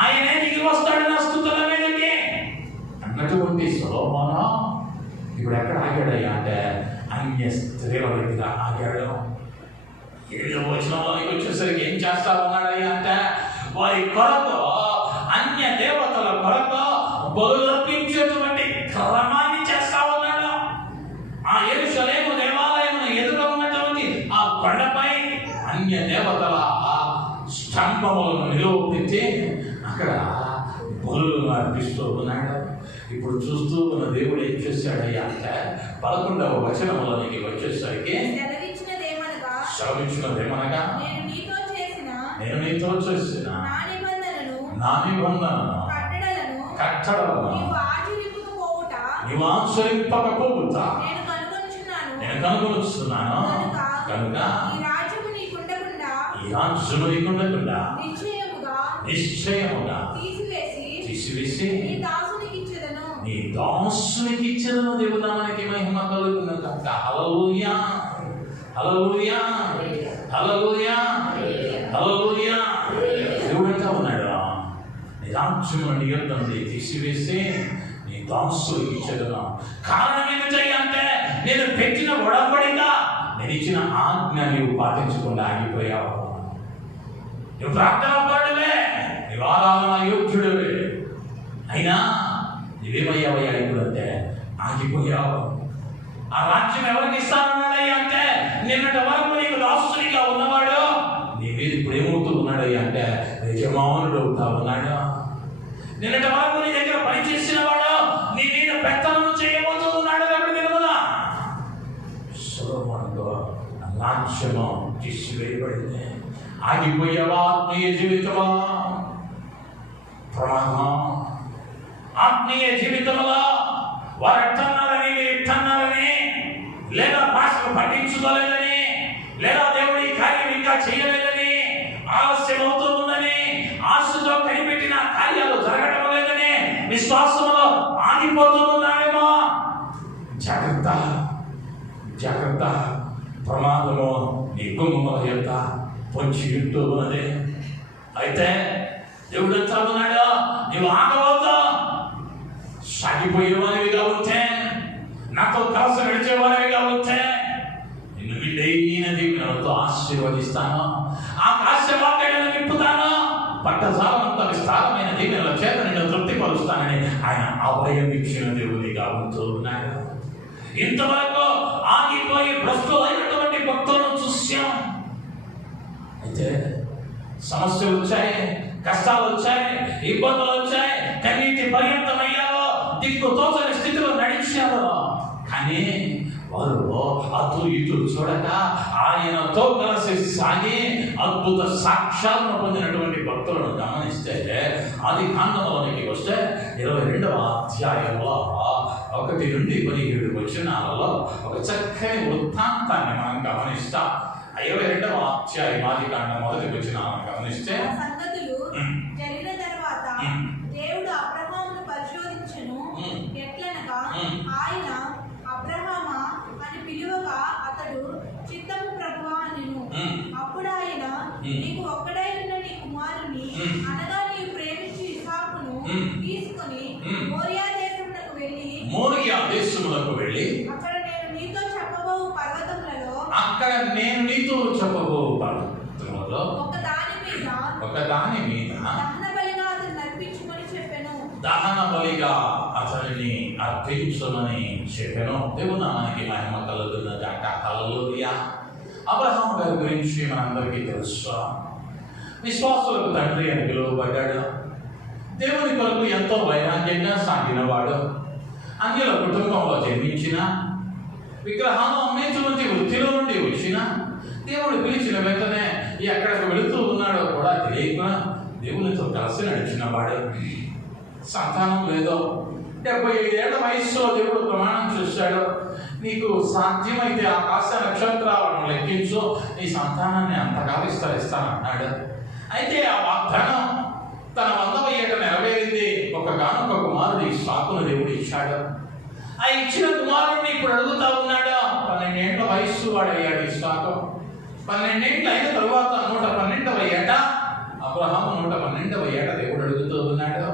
ఆయనే దిగి వస్తాడు నా స్తుతుల మీదకి అన్నటువంటి సొలొమోను ఇప్పుడు ఎక్కడ ఆగాడయ్యా అంటే, అన్య స్త్రీల దగ్గర ఆగాడు. 7వ వచనంలోకి వచ్చేసరికి ఏం చేస్తా ఉన్నాడయ్యా అంటే, వారి కొరకు, అన్య దేవతల కొరకు బలులు అర్పించేటువంటి క్రమాన్ని చేస్తా ఉన్నాడు. ఆ యెరూషలేము దేవాలయమును ఎదుట ఉన్నటువంటి ఆ కొండపై అన్య దేవతల స్తంభములను నిలువపెట్టి అక్కడ బలులను అర్పిస్తూ ఉన్నాడు. ఇప్పుడు చూస్తూ ఉన్న దేవుడు ఏం చేశాడయ్యా అంటే, 11వ వచనంలోనికి వచ్చేసరికి సెలవిచ్చినదేమనగా, నేను నీతో చేసిన నా నిబంధనను కట్టడలను నీవు ఆచరింపకపోవుట నేను కనుగొనుచున్నాను. కనుక ఈ రాజ్యము నీకుండకుండా నిశ్చయముగా తీసివేసి నీ దాసునికి ఇచ్చేదను. దేవుని నామానికి మహిమ కలుగును గాక. హల్లెలూయా, హల్లెలూయా, హల్లెలూయా, హల్లెలూయా. దేవుడు అంటా ఉన్నాడు, నీ రాజ్యము నీ యొద్ద నుండి తీసివేసి నీ దాసునికి ఇచ్చేదను. కారణం ఏమిటయ్యా అంటే, నేను పెట్టిన ఒడంబడిక, నేను ఇచ్చిన ఆజ్ఞ నీవు పాటించకుండా ఆగిపోయావు. నువ్వు ప్రార్థన పడలే, నీ దైవారాధన యోగ్యుడు, అయినా నువ్వేమయ్యావయ్యా ఇప్పుడు అంటే ఆగిపోయావు. ఆ రాజ్యం ఎవరికి ఇస్తానన్నాడయ్యా అంటే నిన్నటి వరకు నీకు దాసునిగా ఉన్నవాడు నీ మీద ఇప్పుడు ఏమవుతూ ఉన్నాడయ్యా అంటే యజమానుడు అవుతా ఉన్నాడు. నిన్నటి వరకు నీ దగ్గర పనిచేసిన వాడు నీ మీద పెత్తనం చేయబోతూ ఉన్నాడు. ఎక్కడ తెలుగుదా సొలొమోనుకు రాజ్యము తీసివేయబడింది. ఆగిపోయావా ఆత్మీయ జీవితంలో? ప్రమాదం. ఆత్మీయ జీవితంలో వారు ఎట్టన్నారని మీరు ఎట్టన్నారని, లేదా భాషను పట్టించుకోలేదని, లేదా దేవుడి కార్యం ఇంకా చేయలేదని, ఆలస్యం అవుతుందని, ఆశతో కనిపెట్టిన కార్యాలు జరగడం లేదని విశ్వాసంలో ఆగిపోతున్నాడేమో. జాగ్రత్త, జాగ్రత్త. ప్రమాదము నీ గుమ్మముల యొక్క పొంచి ఉంటూ ఉన్నది. అయితే దేవుడు అంటా ఉన్నాడు, నీవు ఆగవద్దు. సాగిపోయేవారివిగా ఉంటే, నాతో కలిసి నడిచేవారివిగా ఉంటే నిన్ను విడైన దీవెనలతో ఆశీర్వదిస్తాను. ఆకాశవాక్యాలను నింపుతాను. పట్టజాలంత విస్తారమైన దీవెనల చేత నిన్ను తృప్తిపరుస్తానని ఆయన అభయం ఇచ్చిన దేవునిగా ఉంటూ ఉన్నాడు. ఇంతవరకు ఆగిపోయి భ్రష్టులైనటువంటి భక్తులను చూశాం. అయితే సమస్యలు వచ్చాయి, కష్టాలు వచ్చాయి, ఇబ్బందులు వచ్చాయి, కన్నీటి పర్యంతమయ్యారో, దిక్కు తోచని స్థితిలో నడిచారు. కానీ వారు అటు ఇటు చూడక ఆయనతో కలిసి సాగి అద్భుత సాక్ష్యాలను పొందినటువంటి భక్తులను గమనిస్తే ఆది కాండంలోనికి వస్తే 22వ అధ్యాయంలో 1 నుండి 17 వచనాలలో ఒక చక్కని వృత్తాంతాన్ని మనం గమనిస్తాం. 22వ అధ్యాయం ఆది కాండం 1వ వచనాలను గమనిస్తే సంగతులు జరిగిన తర్వాత దేవుడు అబ్రహామును పరిశోధించెను. ఎట్లనగా ఆయన అబ్రహామా అని పిలువగా అతడు చిత్తము ప్రభువా అనెను. అప్పుడు ఆయన నీకు ఒక్కడై ఉన్న నీ కుమారుని అనగా నీవు ప్రేమించి ఇస్సాకును తీసుకొని మోరియా దేశమునకు వెళ్ళి అక్కడ నేను నీతో చెప్పబోవు పర్వతములలో ఒకదాని మీద దహన బలిగా అతనిని అర్పించమని చెప్పాను. దేవుని నామానికి మహిమ కలుగుతుందట. హల్లెలూయా. అబ్రహాము గారి గురించి మనందరికీ తెలుసు. విశ్వాసులకు తండ్రి అని పిలువబడ్డాడు. దేవుని కొరకు ఎంతో వైరాగ్యంగా సాగినవాడు. అన్యుల కుటుంబంలో జన్మించిన, విగ్రహాలు అమ్మేటువంటి వృత్తిలో నుండి వచ్చిన, దేవుడు పిలిచిన వెంటనే ఎక్కడికి వెళుతూ ఉన్నాడో కూడా తెలియకుండా దేవునితో కలిసి నడిచిన వాడు. సంతానం లేదో 75 ఏళ్ల వయసులో దేవుడు ప్రమాణం చేశాడు, నీకు సాధ్యమైతే ఆకాశ నక్షత్రాలను లెక్కించు, నీ సంతానాన్ని అంతగా విస్తరిస్తానన్నాడు. అయితే ఆ వాగ్దానం తన 100వ ఏట నెరవేరింది. ఒకగానొక కుమారుడు ఇస్సాకును దేవుడు ఇచ్చాడు. ఆ ఇచ్చిన కుమారుడిని ఇప్పుడు అడుగుతా ఉన్నాడు. 12 ఏళ్ల వయస్సు వాడయ్యాడు ఇస్సాకు. 12 ఏళ్ళు అయిన తరువాత 112వ ఏట అబ్రహాము 112వ ఏట దేవుడు అడుగుతూ ఉన్నాడు,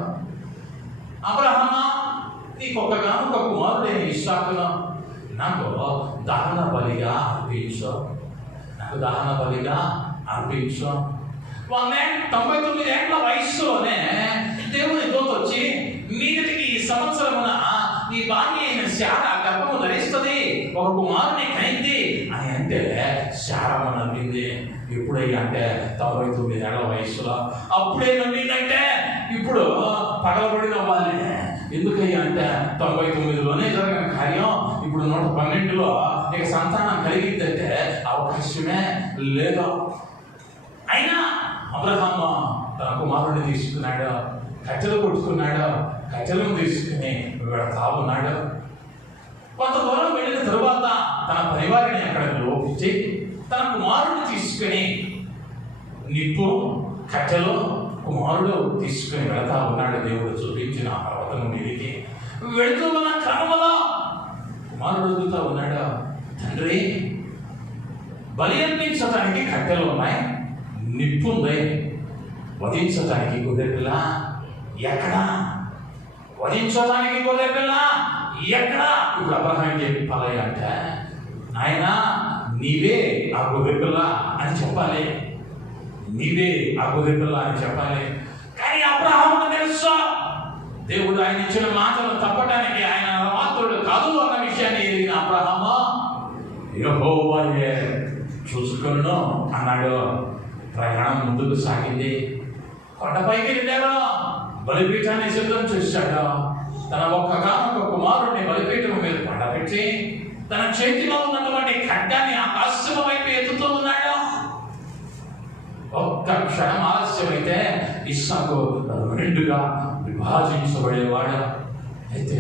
అబ్రహామా, నీకు ఒకగానొక కుమారుడైన ఇస్సాకును నాకు దహన బలిగా అర్పించు, నాకు దహన బలిగా అర్పించు. 99 ఏళ్ల వయస్సులోనే దేవుని దూత వచ్చి, మీదటికి ఈ సంవత్సరమున నీ భార్య అయిన శారా గర్భము ధరిస్తుంది, ఒక కుమారుని కనింది అని అంటే శారమ్మ నవ్వింది. ఎప్పుడయ్యా అంటే 99 ఏళ్ల వయస్సులో. అప్పుడే నవ్విందంటే ఇప్పుడు పగలబడిన వాళ్ళే. ఎందుకయ్యా అంటే 99లోనే జరిగిన కార్యం ఇప్పుడు 112లో నీకు సంతానం కలిగిందంటే అవకాశమే లేదు. అయినా అబ్రహాము తన కుమారుడిని తీసుకున్నాడు, కట్టెలు కొట్టుకున్నాడు, కట్టెలను తీసుకుని వెళతా ఉన్నాడు. కొంత దూరం వెళ్ళిన తరువాత తన పరివారిని అక్కడ లోపించి తన కుమారుడిని తీసుకుని నిప్పు, కట్టెలు కుమారుడు తీసుకుని వెళతా ఉన్నాడు. దేవుడు చూపించిన పర్వతం మీదికి వెళుతూ ఉన్న క్రమంలో కుమారుడు అడుగుతా ఉన్నాడు, తండ్రి, బలి అర్పించడానికి కట్టెలు ఉన్నాయి, నిప్పు ఉంది, వధించడానికి గొర్రెపిల్ల ఎక్కడా? వధించడానికి గొర్రెపిల్ల ఎక్కడా? ఇప్పుడు అబ్రహాం చెప్పాలి అంటే, నాయన నీవే ఆ గొర్రెపిల్ల అని చెప్పాలి, నీవే ఆ గొర్రెపిల్ల అని చెప్పాలి. కానీ అబ్రహాముకు తెలుసు దేవుడు ఆయన ఇచ్చిన మాటలు తప్పడానికి ఆయన మాత్రుడు కాదు అన్న విషయాన్ని ఎరిగిన అబ్రహాము యెహోవాయే చూసుకొనును అన్నాడు. ప్రయాణం ముందుకు సాగింది. కొండపైకి వెళ్ళాడు. బలిపీఠాన్ని సిద్ధం చేశాడు. తన ఒక్కగానొక్క కుమారుడిని బలిపీఠం మీద పండబెట్టి తన చేతిలో ఉన్నటువంటి ఖడ్గాన్ని ఆకాశం వైపు ఎత్తుతూ ఉన్నాడు. ఒక్క క్షణం ఆలస్యమైతే ఇస్సాకు రెండుగా విభాజించబడేవాడు. అయితే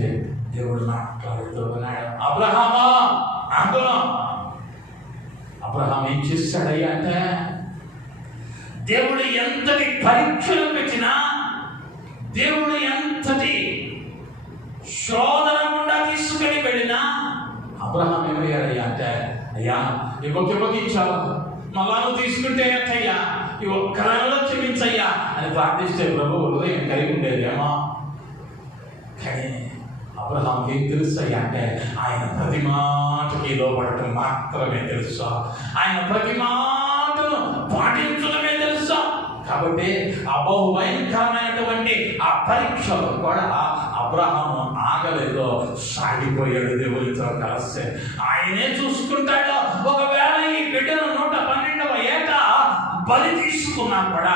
దేవుడు మాట్లాడుతూ ఉన్నాడు, అబ్రహామా ఆగు. అబ్రహాం ఏం చేశాడయ్యా అంటే, దేవుడు ఎంతటి పరీక్షలు పెట్టినా, దేవుడు ఎంతటి శోధన గుండా తీసుకుని వెళ్ళినా అబ్రహాం ఏమయ్యాడయ్యా అంటే, అయ్యా ఇవ్వకివ్వకిచ్చావు, మళ్ళా నువ్వు తీసుకుంటే అయ్యా ఈ ఒక్క నెలలో క్షమించయ్యా అని ప్రార్థిస్తే ప్రభు హృదయం కలిగి ఉండేదేమో. కానీ అబ్రహాంకి ఏం తెలుసు అయ్యా అంటే, ఆయన ప్రతి మాటకి లోపడటం మాత్రమే తెలుసు, ఆయన ప్రతి మాటను పాటించడమే తెలుసు. కాబట్టి ఆ బహుభయంకరమైనటువంటి ఆ పరీక్షలు కూడా అబ్రహాము ఆగలేదు, సాగిపోయాడు దేవునితో కలిస్తే. ఆయనే చూసుకుంటాడు. ఒకవేళ ఈ బిడ్డను 112వ ఏట బలి తీసుకున్నా కూడా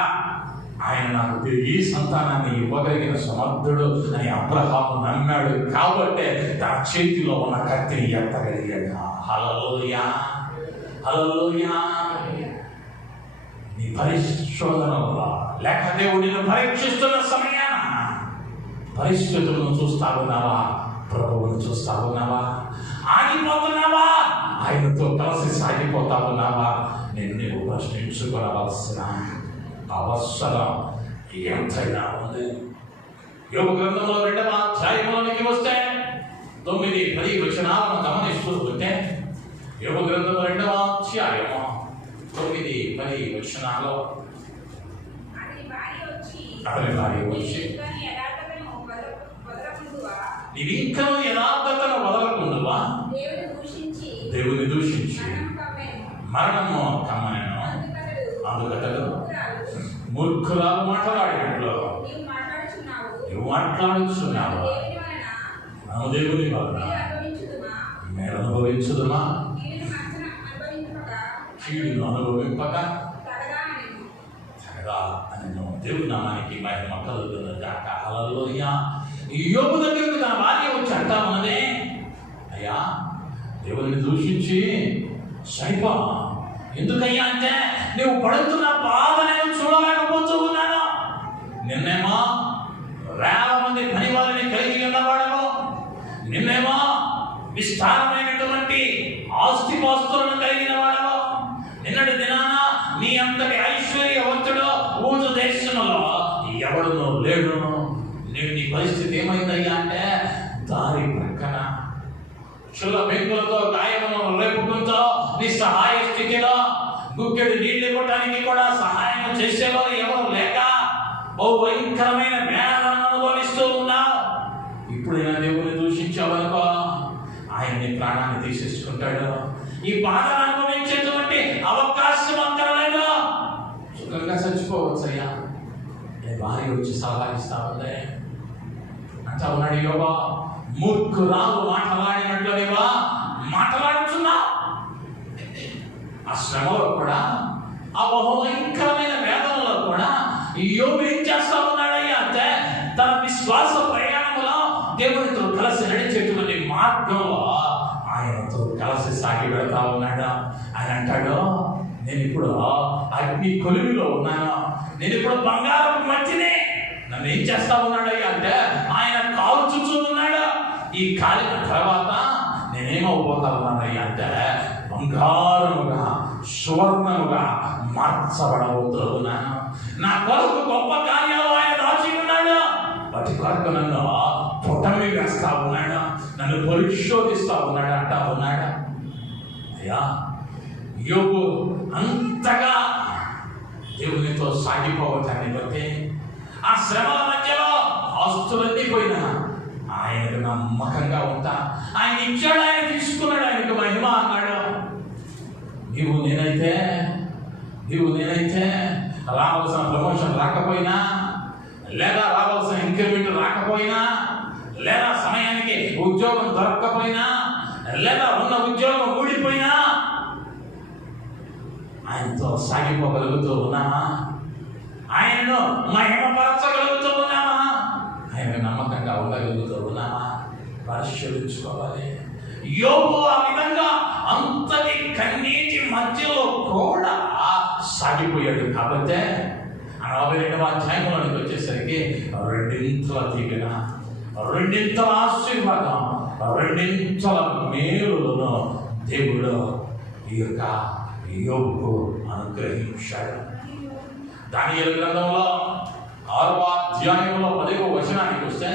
ఆయన నాకు తిరిగి సంతానాన్ని ఇవ్వగలిగిన సమర్థుడు అని అబ్రహాము నమ్మాడు. కాబట్టి తన చేతిలో ఉన్న కత్తిని ఎత్తగలిగాడు. హల్లెలూయా, హల్లెలూయా. నీ పరిశోధనలో లేక దేవుడిని పరీక్షిస్తున్న సమయాన పరిస్థితులను చూస్తా ఉన్నావా? ప్రభువును చూస్తా ఉన్నావా? ఆగిపోతున్నావా? ఆయనతో కలిసి సాగిపోతా ఉన్నావా? నువ్వు ప్రశ్నించుకోవాల్సిన అవసరం ఎంతైనా ఉంది. యోబు గ్రంథంలో 2వ అధ్యాయంలోనికి వస్తే 9, 10 వచనాలను గమనిస్తూ ఉంటే, యోబు గ్రంథంలో 2వ అధ్యాయము 9, 10 వచనాలు, అతని భార్య వచ్చి నీవు ఇంకా యథార్థతను వదలకుండువా, దేవుని దూషించి మరణము కమ్మనెను, అందుకతడు మూర్ఖురాలు మాట్లాడినట్లు నువ్వు మాట్లాడుచున్నావు. మనము దేవుని వలన మేలు అనుభవించుదుమా, కీడును అనుభవింపక తగదా అని దేవుని నామానికి మహిమ కలుగును గాక. హల్లెలూయా. యోబు దగ్గరకు తన భార్య వచ్చి అంటా ఉన్నదే, అయ్యా దేవుని దూషించి సైపా. ఎందుకయ్యా అంటే, నువ్వు పడుతున్న బాధ నేను చూడలేకపోతూ ఉన్నాను. నిన్నేమో వేల మంది పని వారిని కలిగి ఉన్నవాడము, నిన్నేమో విస్తారమైనటువంటి ఆస్తిపాస్తులను కలిగిన వాడము, నిన్నటి దినాన నీ అంతటి ఐశ్వర్యవంతుడు ఊజు దేశంలో ఎవడునో లేడు. నేను నీ పరిస్థితి ఏమైందయ్యా అంటే, దారి ప్రక్కన చుల్ల బెంకులతో గాయమును రేపుకుంటూ నిస్సహాయ స్థితిలో గుక్కెడు నీళ్ళు ఇవ్వటానికి కూడా సహాయం చేసేవారు ఎవరు లేక బహు భయంకరమైన వేదనను అనుభవిస్తూ ఉన్నావు. ఇప్పుడైనా దేవుని దూషించావనుకో, ఆయన నీ ప్రాణాన్ని తీసేసుకుంటాడు. ఈ బాధను అనుభవించేటువంటి అవకాశం అంతలేదు. సుఖంగా చచ్చిపోవచ్చు అయ్యా. నీ భార్య వచ్చి సలహా ఇస్తా ఉంది. అంటా ఉన్నాడు యోబా, మూర్ఖురాలు మాట్లాడినట్లుగా మాట్లాడుతున్నా. ఆ శ్రమలో కూడా, ఆ బహుభయంకరమైన వేదనలో కూడా యోబు ఏం చేస్తా ఉన్నాడయ్యా అంటే, తన విశ్వాస ప్రయాణంలో దేవునితో కలిసి నడిచేటువంటి మార్గంలో ఆయనతో కలిసి సాగి పెడతా ఉన్నాడు. ఆయన అంటాడు, నేను ఇప్పుడు అగ్ని కొలిమిలో ఉన్నాను, నేను ఇప్పుడు బంగారం మట్టిని. నన్ను ఏం చేస్తా ఉన్నాడయ్యా అంటే, ఆయన కాల్చుచూ ఉన్నాడు. ఈ కాలిన తర్వాత నేనేమవుపోతా ఉన్నానయ్యా అంటే, బంగారముగా సువర్ణముగా మార్చబడబోతూ ఉన్నాను. నా కొరకు గొప్ప కార్యాలు ఆయన దాచి ఉన్నాడు. వాటి కొరకు నన్ను పొటమి వేస్తా ఉన్నాడు, నన్ను పరిశోధిస్తా ఉన్నాడు అంటా ఉన్నాడు. అయ్యా యోబు అంతగా దేవునితో సాగిపోవటాన్ని బట్టి ఆ శ్రమల మధ్యలో ఆస్తులన్నీ పోయినా ఆయనకు నమ్మకంగా ఉంటా. ఆయన ఇచ్చాడు, ఆయన తీసుకున్నాడు, ఆయనకు మహిమ అన్నాడు. నీవు నేనైతే రావాల్సిన ప్రమోషన్ రాకపోయినా, లేదా రావాల్సిన ఇంక్రిమెంట్ రాకపోయినా, లేదా సమయానికి ఉద్యోగం దొరకకపోయినా, లేదా ఉన్న ఉద్యోగం ఊడిపోయినా ఆయనతో సాగిపోగలుగుతూ ఉన్నామా? ఆయనను మహిమపరచగలుగుతూ ఉన్నామా? ఆయన నమ్మకంగా ఉండగలుగుతూ ఉన్నామా? పరిశీలించుకోవాలి. యోబు ఆ విధంగా అంతటి కన్నీటి మధ్యలో కూడా సాగిపోయాడు. కాబట్టి 42వ అధ్యాయంలోనికి వచ్చేసరికి రెండింతల దీవెన, రెండింతల ఆశీర్వాదం, రెండింతల మేలులను దేవుడు ఈ యొక్క యోబుకు అనుగ్రహించాడు. దానియేలు గ్రంథంలో 6వ అధ్యాయంలో 10వ వచనానికి వస్తే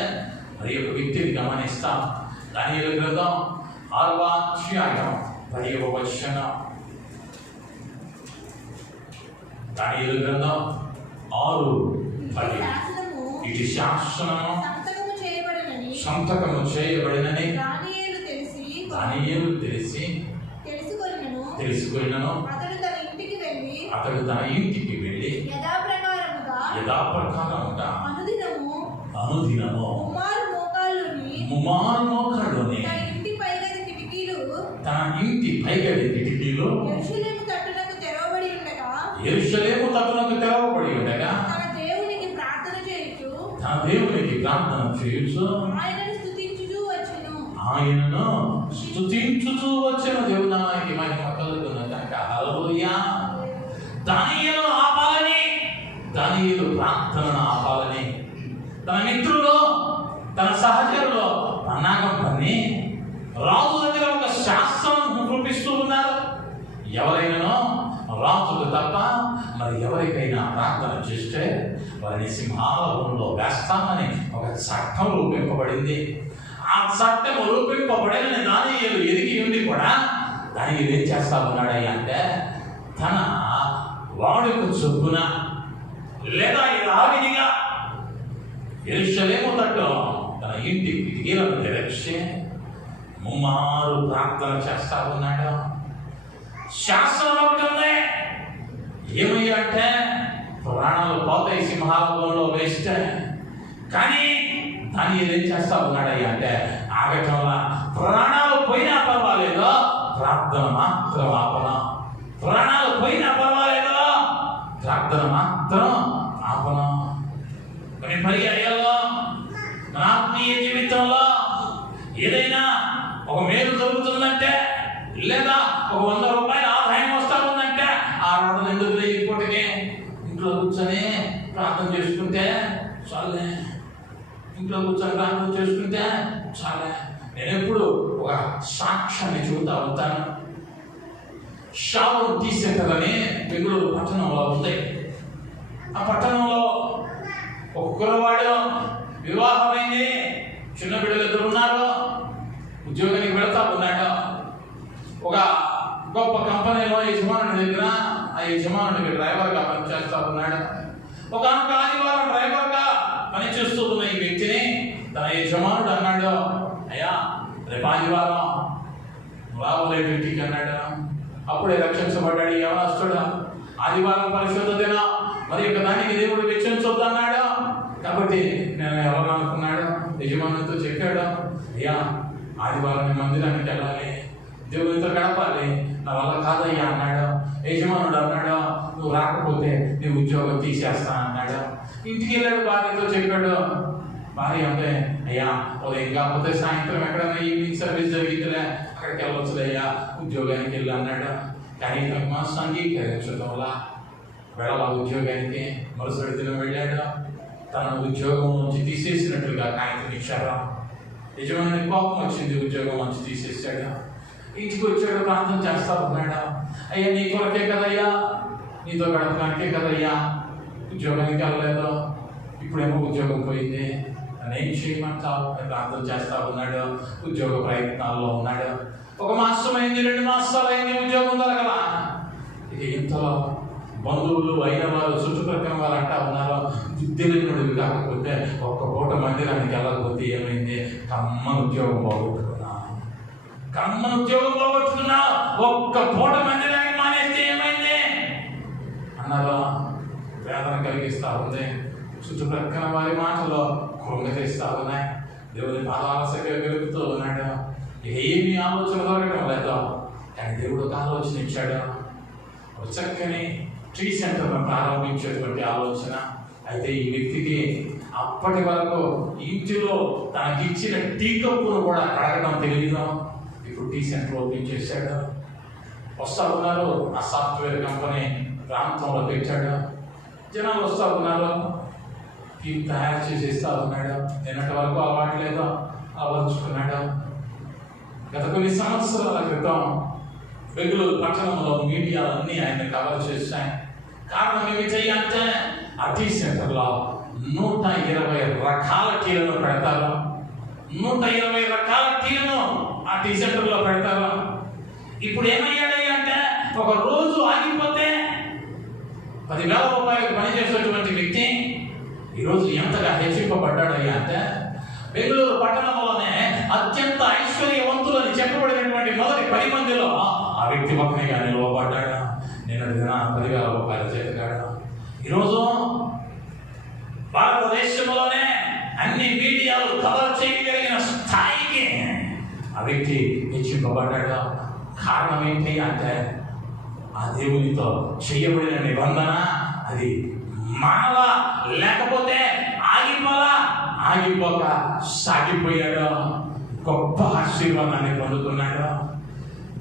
మరి ఒక వ్యక్తిని గమనిస్తాం. దానియేలు గ్రంథం 6వ అధ్యాయం 10వ వచనం. దానియేలు గ్రంథం 6:10. ఇటు శాసనము సంతకము చేయబడినని దానియేలు తెలుసుకొనినను అతడు తన ఇంటికి వెళ్ళి యథాప్రకారముగా అనుదినము ముమ్మారు మోకాళ్ళుని తన ఇంటి పైగది కిటికీలు యెరూషలేము తట్టునకు తెరవబడి ఉండగా తన దేవునికి ప్రార్థన చేయుచు ఆయనను స్తుతించుచూ వచ్చిన దేవునామానికి మహిమ కలుగునగాక. హల్లెలూయా. దానియేలు ఆపాలని, దానియేలు ప్రార్థనను ఆపాలని తన మిత్రులు, తన సహచరులు పన్నాగం పన్ని రాజు దగ్గర ఒక శాస్త్రం రూపిస్తూ ఉన్నారు. ఎవరైనానో రాజుకు తప్ప మరి ఎవరికైనా ప్రార్థన చేస్తే వారిని సింహాసనంలో వేస్తామని ఒక చట్టం రూపింపబడింది. ఆ చట్టం రూపింపబడిన దానియేలు ఎదిగి ఉండి కూడా దానియేలు ఏం చేస్తా ఉన్నాడయ్యా అంటే తన వాడుకు చొప్పున లేదా యథావిధిగా యెరూషలేము తట్టు తన ఇంటి కిటికీలను తెరచి ముమ్మారు ప్రార్థన చేస్తా ఉన్నాడు. శాస్త్రం ఒకటి ఉంది. ఏమయ్యా అంటే ప్రాణాలు పోతాయి సింహాసనంలో వేస్తే, కానీ దానియేలు ఏం చేస్తా ఉన్నాడయ్యా అంటే ఆగటంలా ప్రాణాలు పోయినా పర్వాలేదు, ప్రార్థన మాత్రం ఆపన. ప్రాణాలు పోయినా పర్వాలేదు, ప్రార్థన మాత్రం ఆపన. కొన్ని పర్యాయాల్లో మన ఆత్మీయ జీవితంలో ఏదైనా ఒక మేలు జరుగుతుందంటే, లేదా ఒక 100 రూపాయల ఆదాయం వస్తా ఉందంటే ఆరాధన ఎందుకు లేకపోతే ఇంట్లో కూర్చొని ప్రార్థన చేసుకుంటే చాలే, ఇంట్లో కూర్చొని ప్రార్థన చేసుకుంటే చాలే. నేను ఎప్పుడు ఒక సాక్ష్యాన్ని చెబుతా ఉంటాను. షావులు తీసేటదని బెంగళూరు పట్టణంలో ఉంది. ఆ పట్టణంలో ఒక కుర్రవాడు వివాహమైంది, చిన్న బిడ్డలు 2 ఉన్నారు, ఉద్యోగానికి వెళతా ఉన్నాడు. ఒక గొప్ప కంపెనీలో యజమానుడి దగ్గర ఆ యజమానుడికి డ్రైవర్గా పనిచేస్తా ఉన్నాడు. ఒక ఆదివారం డ్రైవర్గా పనిచేస్తూ ఉన్న ఈ వ్యక్తిని తన యజమానుడు అన్నాడు, అయ్యా రేపు ఆదివారం రాబోయే ఇంటికి అన్నాడు. అప్పుడే రక్షించబడ్డాడు యవనస్తుడు. ఆదివారం పరిశుద్ధ దినం, మరి యొక్క దానికి దేవుడు వెచ్చించొద్దు అన్నాడు. కాబట్టి నేను ఎవరు అనుకున్నాడు, యజమానుడితో చెప్పాడు, అయ్యా ఆదివారం మందిరానికి వెళ్ళాలి, దేవునితో గడపాలి, నా వల్ల కాదయ్యా అన్నాడు. యజమానుడు అన్నాడు, నువ్వు రాకపోతే నీ ఉద్యోగం తీసేస్తా అన్నాడు. ఇంటికి వెళ్ళాడు, భార్యతో చెప్పాడు. భార్య అంటే అయ్యా ఉదయం కాకపోతే సాయంత్రం ఎక్కడైనా ఈవినింగ్ సర్వీస్ జరిగితేలే అక్కడికి వెళ్ళవచ్చులయ్యా, ఉద్యోగానికి వెళ్ళి అన్నాడు. కానీ మనసు అంగీకరించడం వల్ల వెళ్ళాలి ఉద్యోగానికి. మరుసటి దినం వెళ్ళాడు. తన ఉద్యోగం నుంచి తీసేసినట్లుగా కాగితం ఇచ్చారు. యజమానికి కోపం వచ్చింది, ఉద్యోగం నుంచి తీసేసాడు. ఇంటికి వచ్చాడు, ప్రార్థన చేస్తా ఉన్నాడు. అయ్యా నీ కొరకే కదయ్యా, నీతో గడపడానికే కదయ్యా ఉద్యోగానికి వెళ్ళలేదు, ఇప్పుడేమో ఉద్యోగం పోయింది, నన్ను ఏం చేయమంటావు అని ప్రార్థన చేస్తా ఉన్నాడు. ఉద్యోగ ప్రయత్నాల్లో ఉన్నాడు. 1 మాసం అయింది, 2 మాసాలు అయింది, ఉద్యోగం దొరకలా. ఇక ఇంతలో బంధువులు అయిన వారు చుట్టుపక్కల వారు అంటా ఉన్నారు, బుద్ధిలేనుడివి కాకపోతే ఒక్క పూట మందిరానికి వెళ్ళకపోతే ఏమైంది, కమ్మని ఉద్యోగం పోగొట్టుకున్నా, ఒక్క పూట మందిరానికి మానేస్తే ఏమైంది అన్నారు. వేదన కలిగిస్తా ఉంది. చుట్టుప్రక్కల వారి మాటలో కృంగతీస్తా ఉన్నాయి. దేవుని పాదాల సరిగ్గా గెలుపుతూ ఉన్నాడు. ఏమి ఆలోచన దొరకడం లేదు. కానీ దేవుడు ఒక ఆలోచన ఇచ్చాడు. ఒక చక్కని ట్రీ సెంటర్ను ప్రారంభించేటువంటి ఆలోచన. అయితే ఈ వ్యక్తికి అప్పటి వరకు ఇంటిలో తనకిచ్చిన టీ కప్పును కూడా కడగడం తెలియదు. ఇప్పుడు టీ సెంటర్ ఓపెన్ చేశాడు. వస్తా ఉన్నారు. ఆ సాఫ్ట్వేర్ కంపెనీ ప్రాంతంలో పెట్టాడు. జనాలు వస్తా ఉన్నారు. టీ తయారు చేసి ఇస్తా ఉన్నాడు. నిన్నటి వరకు అలవాటు లేదో అలవర్చుకున్నాడు. గత కొన్ని సంవత్సరాల క్రితం బెంగళూరు పట్టణంలో మీడియాలన్నీ ఆయన కవర్ చేశాయి. కారణం ఏమిటి అంటే ఆ టీ సెంటర్లో 120 రకాల టీలను పెడతారు. 120 రకాల టీలను ఆ టీ సెంటర్లో పెడతారు. ఇప్పుడు ఏమయ్యాడు అంటే ఒక రోజు ఆగిపోతే 10,000 రూపాయలు పనిచేసేటువంటి వ్యక్తి ఈరోజు ఎంతగా హెచ్చింపబడ్డాడయ్యా అంటే బెంగళూరు పట్టణంలోనే అత్యంత ఐశ్వర్యవంతులని చెప్పబడినటువంటి మొదటి 10 మందిలో ఆ వ్యక్తి ఒకనిగా నిలవబడ్డాడు. నిన్నటి దిన 10,000 రూపాయల చేతగాడు. ఈరోజు భారతదేశంలోనే అన్ని మీడియాలు కవర్ చేయగలిగిన స్థాయికి ఆ వ్యక్తి హెచ్చింపబడ్డాడు. కారణం ఏంటి అంటే ఆ దేవునితో చేయబడిన నిబంధన అది మానవా, లేకపోతే ఆగిపోక సాగిపోయాడు. గొప్ప ఆశీర్వాదాన్ని పొందుతున్నాడు.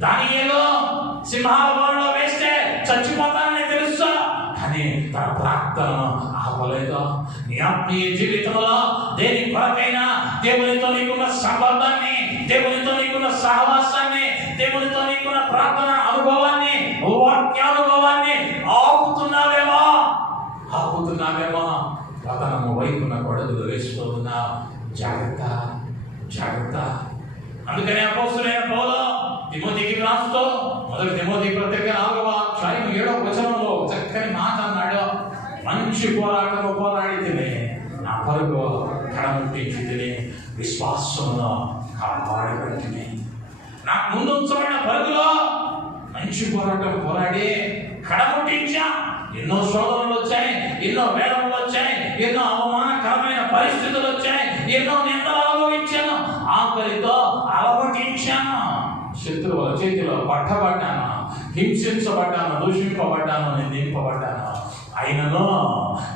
దానియేలు సింహాల బోనులో వేస్తే చచ్చిపోతానని తెలుసు, కానీ తన ప్రార్థనను ఆపలేదు. నీ ఆత్మీయ జీవితంలో దేని కొరకైనా దేవునితో నీకున్న సంబంధాన్ని, దేవునితో నీకున్న సహవాసాన్ని, దేవునితో నీకున్న ప్రార్థన అనుభవాన్ని, వాక్యానుభవాన్ని ఆపుతున్నావేమో పతనము వైపున కొడదులు వేసుకోతున్నా. జాగ్రత్త. అందుకనే అపోస్తలుడైన పౌలు తిమోతికి రాస్తూ మొదటి తిమోతి పత్రిక 4వ అధ్యాయం 7వ వచనంలో చక్కని మాట అన్నాడు. మంచి పోరాటము పోరాడితేనే నా పరుగు కడముట్టించితేనే విశ్వాసమును కాపాడబడితేనే. నాకు ముందు ఉంచబడిన పరుగులో మంచి పోరాటం పోరాడి కడముట్టించా. ఎన్నో శోధనలు వచ్చాయి, ఎన్నో వేదనలు వచ్చాయి, ఎన్నో అవమానకరమైన పరిస్థితులు వచ్చాయి, ఎన్నో నిందలు అనుభవించాను. ఆఖరితో అలవటించాను. శత్రువుల చేతిలో పట్టబడ్డాను, హింసించబడ్డాను, దూషింపబడ్డాను, నిందింపబడ్డాను. అయినను